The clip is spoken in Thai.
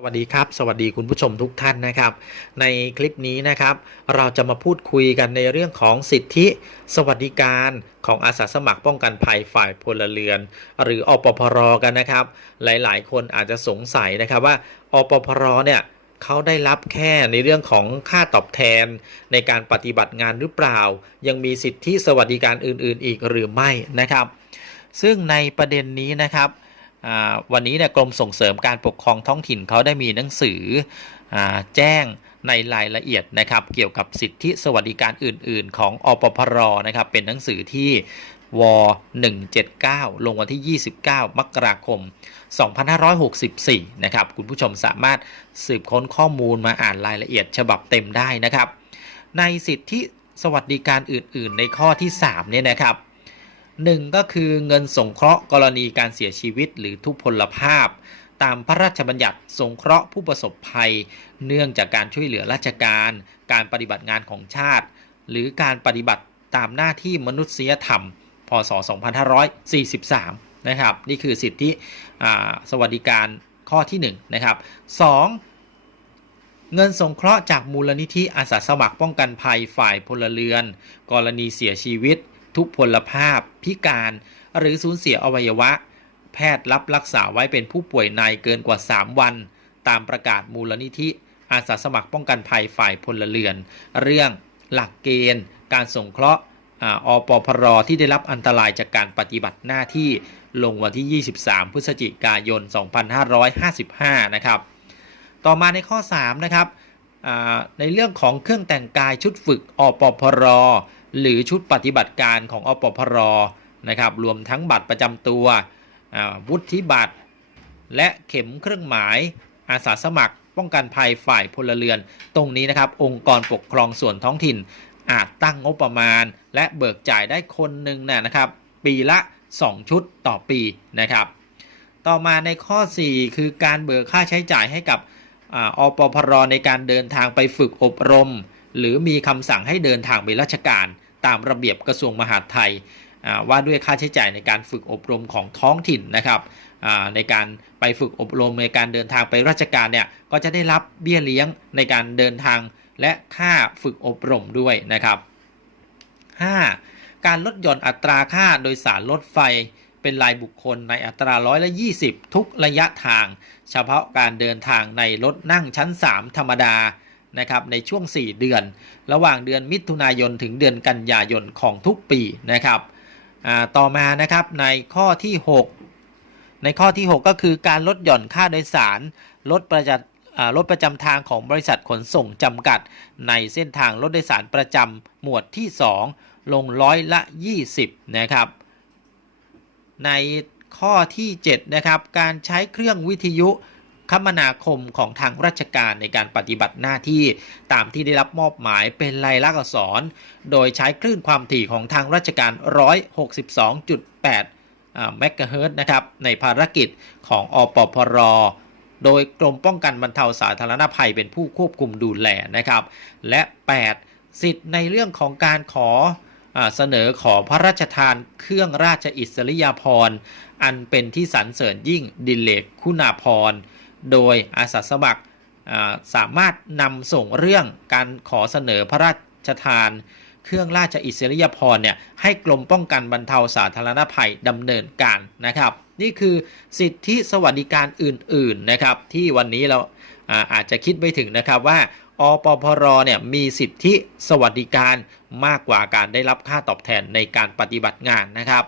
สวัสดีครับ สวัสดีคุณผู้ชมทุกท่านนะครับ ในคลิปนี้นะครับ เราจะมาพูดคุยกันในเรื่องของสิทธิสวัสดิการของอาสาสมัครป้องกันภัยฝ่ายพลเรือน หรืออปพรกันนะครับ หลายๆ คนอาจจะสงสัยนะครับว่าอปพรเนี่ยเขาได้รับแค่ในเรื่องของค่าตอบแทนในการปฏิบัติงานหรือเปล่า ยังมีสิทธิสวัสดิการอื่น ๆ อีกหรือไม่นะครับ ซึ่งในประเด็นนี้นะครับ วันนี้เนี่ยกรมส่งเสริมการปกครองท้องถิ่นเขาได้มีหนังสืออแจ้งในรายละเอียดนะครับ เกี่ยวกับสิทธิสวัสดิการอื่น ๆ ของอปพรนะครับ เป็นหนังสือที่ว179 ลงวันที่ 29 มกราคม 2564 นะครับ คุณผู้ชมสามารถสืบค้นข้อมูลมาอ่านรายละเอียดฉบับเต็มได้นะครับ ในสิทธิสวัสดิการอื่น ๆ ในข้อที่ 3 เนี่ยนะครับ หนึ่งก็คือเงินสงเคราะห์กรณีการเสียชีวิตหรือทุพพลภาพ ตามพระราชบัญญัติสงเคราะห์ผู้ประสบภัย เนื่องจากการช่วยเหลือราชการ การปฏิบัติงานของชาติ หรือการปฏิบัติตามหน้าที่มนุษยธรรม พศ 2543 นะครับ นี่คือสิทธิสวัสดิการข้อที่ 1 นะครับ 2 เงินสงเคราะห์จากมูลนิธิอาสาสมัครป้องกันภัยฝ่ายพลเรือน กรณีเสียชีวิต ทุพพลภาพ พิการ หรือสูญเสียอวัยวะ แพทย์รับรักษาไว้เป็นผู้ป่วยในเกินกว่า 3 วัน ตามประกาศมูลนิธิ อาสาสมัครป้องกันภัยฝ่ายพลเรือน เรื่องหลักเกณฑ์ การสงเคราะห์อปพรที่ได้รับอันตรายจากการปฏิบัติหน้าที่ลงวันที่ 23 พฤศจิกายน 2555 นะครับ ต่อมาในข้อ 3 นะครับในเรื่องของเครื่องแต่งกายชุดฝึกอปพร หรือชุดปฏิบัติการของอปพรนะครับรวมทั้งบัตรประจำตัววุฒิบัตร และเข็มเครื่องหมายอาสาสมัคร ป้องกันภัยฝ่ายพลเรือน ตรงนี้นะครับองค์กรปกครองส่วนท้องถิ่น อาจตั้งงบประมาณ และเบิกจ่ายได้คนหนึ่งนะครับ ปีละ 2 ชุดต่อปีนะครับ ต่อมาในข้อ 4 คือการเบิกค่าใช้จ่ายให้กับอปพรในการเดินทางไปฝึกอบรม หรือมีคำสั่งให้เดินทางไปราชการ ตามระเบียบกระทรวงมหาดไทยว่าด้วยค่าใช้จ่ายในการฝึกอบรมของท้องถิ่นนะครับในการไปฝึกอบรมในการเดินทางไปราชการเนี่ยก็จะได้รับเบี้ยเลี้ยงในการเดินทางและค่าฝึกอบรมด้วยนะครับ 5. การลดหย่อนอัตราค่าโดยสารรถไฟเป็นรายบุคคลในอัตราร้อยละ20 ทุกระยะทาง เฉพาะการเดินทางในรถนั่งชั้น 3 ธรรมดา นะครับในช่วง 4 เดือน ระหว่างเดือนมิถุนายนถึงเดือนกันยายนของทุกปีนะครับต่อมานะครับในข้อที่ 6 ในข้อที่ 6 ก็คือการลดหย่อนค่าโดยสารลดประจำอ่ารถประจำทางของบริษัทขนส่งจำกัด ในเส้นทางรถโดยสารประจำหมวดที่ 2 ลงร้อยละ 20นะครับ ในข้อที่ 7 นะครับ การใช้เครื่องวิทยุ คมนาคมของทางราชการในการปฏิบัติหน้าที่ตามที่ได้รับมอบหมายเป็นลายลักษณ์อักษร โดยใช้คลื่นความถี่ของทางราชการ 162.8เมกะเฮิรตซ์นะครับในภารกิจของอปพรโดยกรมป้องกันบรรเทาสาธารณภัยเป็นผู้ควบคุมดูแลนะครับ และ 8 สิทธิ์ในเรื่องของการขอเสนอขอพระราชทานเครื่องราชอิสริยาภรณ์ อันเป็นที่สรรเสริญยิ่งดิเลกคุณาภรณ์ โดยอาสาสมัครสามารถนำส่งเรื่องการขอเสนอพระราชทาน เครื่องราชอิสริยาภรณ์เนี่ยให้กรมป้องกันบรรเทาสาธารณภัยดำเนินการนะครับ นี่คือสิทธิสวัสดิการอื่นๆนะครับ ที่วันนี้เราอาจจะคิดไม่ถึงนะครับว่าอปพรเนี่ยมีสิทธิสวัสดิการมากกว่าการได้รับค่าตอบแทนในการปฏิบัติงานนะครับ